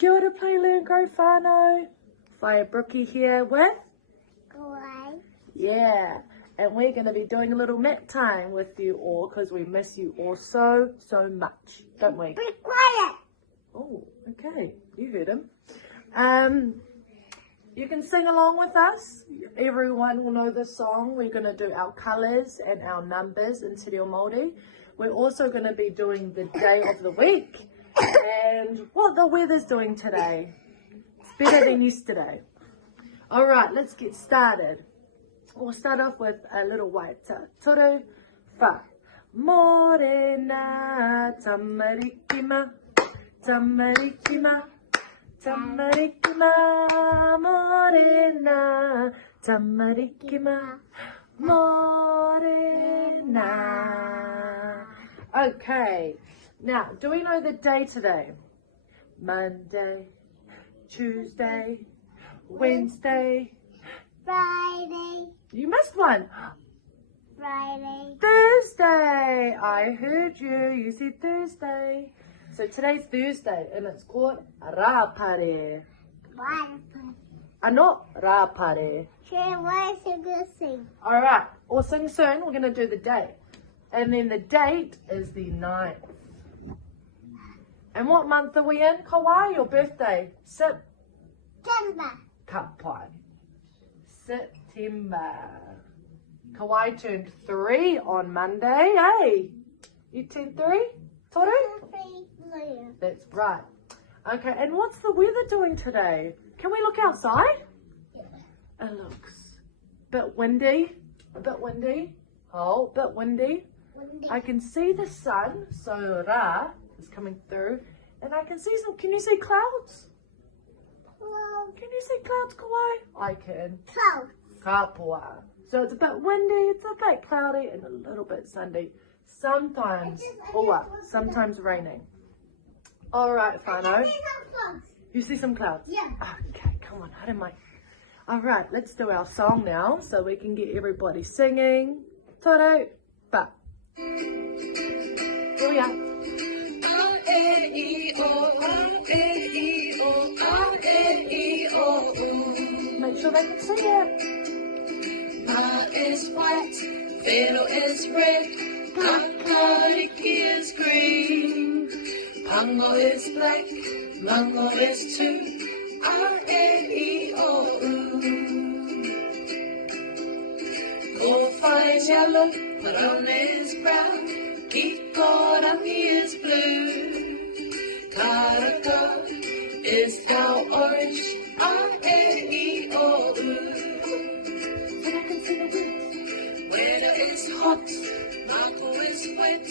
Kia ora, Play, Learn, Grow, Whanau. Whaea Brookie here with Kawai. Yeah, and we're going to be doing a little nap time with you all because we miss you all so much, don't we? Be quiet. Oh, okay, you heard him. You can sing along with us. Everyone will know the song. We're going to do our colours and our numbers in Te Reo Māori. We're also going to be doing the day of the week and what the weather's doing today. It's better than yesterday. All right, let's get started. We'll start off with a little waita. Turu, wha. Morena, tamarikima, tamarikima. Tamarikima, morena, tamarikima, morena. Okay, now, do we know the day today? Monday, Tuesday, Wednesday. Friday. You missed one. Friday. Thursday. I heard you. You said Thursday. So today's Thursday and it's called Rāpare. Ano Rāpare. Okay, what is it going to sing? Alright, we'll sing soon. We're going to do the date. And then the date is the 9th. And what month are we in? Kawai, your birthday? September. Kapai. September. Kawai turned 3 on Monday, eh? You turned 3? Toru? That's right. Okay, and what's the weather doing today? Can we look outside? Yeah. It looks a bit windy. Oh, a bit windy. I can see the sun, so Ra is coming through. And I can see can you see clouds? Clouds. Can you see clouds, Kawai? I can. Clouds. Kapua. So it's a bit windy, it's a bit cloudy, and a little bit sunny. Sometimes, sometimes raining. All right, Whanau. You see some clouds? Yeah. Okay, come on, hide mai. All right, let's do our song now so we can get everybody singing. Toru, ba. Here we are. Make sure they can see it. Ma is white, Whero is red, Kakariki is green, Pango is black, Mango is two, R-A-E-O-U. Go-Fi is yellow, Maroon is brown, Ikorangi is blue, Karaka is now orange, R-A-E-O-U. Whaea is hot, Mako is wet,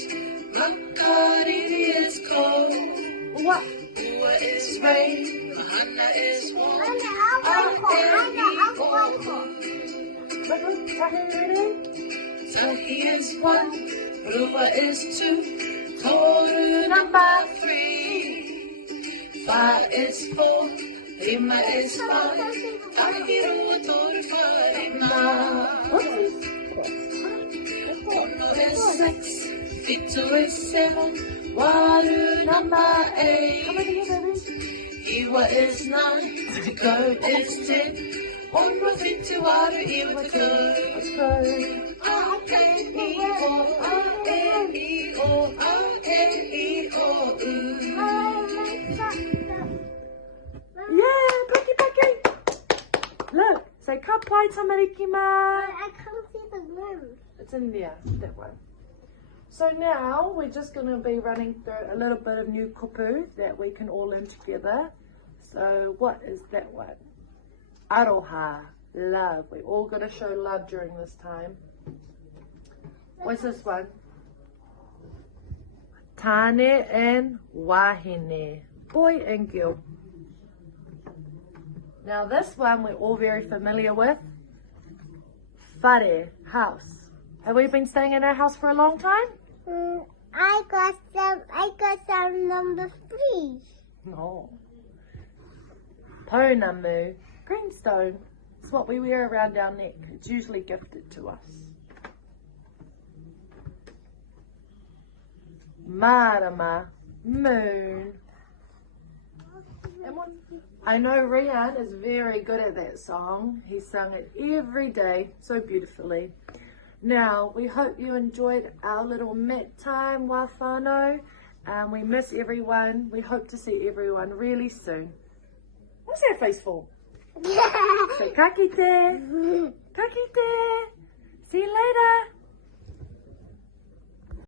Makariri is cold. What? Ua is rain, Hana is warm. Tahi is 1, Rua is 2, Toru number 3. Fa is 4, Rima is 5, Tahirua Toru 5. Ono is 6, Fitu is 7, Waru number 8. Iwa is 9, Go is 10, Ono Fitu Waru Iwa 2. R-A-E-O, R-A-E-O, R-A-E-O-U. Yeah, Brookie. Look, say kapai tamarikima. I can't see the moon. It's in there, that one. So now we're just going to be running through a little bit of new kupu that we can all learn together. So what is that one? Aroha, love. We all got to show love during this time. What's this one? Tane and wahine, boy and girl. Now this one we're all very familiar with. Whare, house. Have we been staying in our house for a long time? I got some number 3. No. Pounamu, greenstone. It's what we wear around our neck. It's usually gifted to us. Marama, moon. And what I know Rian is very good at that song. He sung it every day so beautifully. Now, we hope you enjoyed our little mat time, Whanau. We miss everyone. We hope to see everyone really soon. What's that face for? Say ka kite. Ka kite. See you later.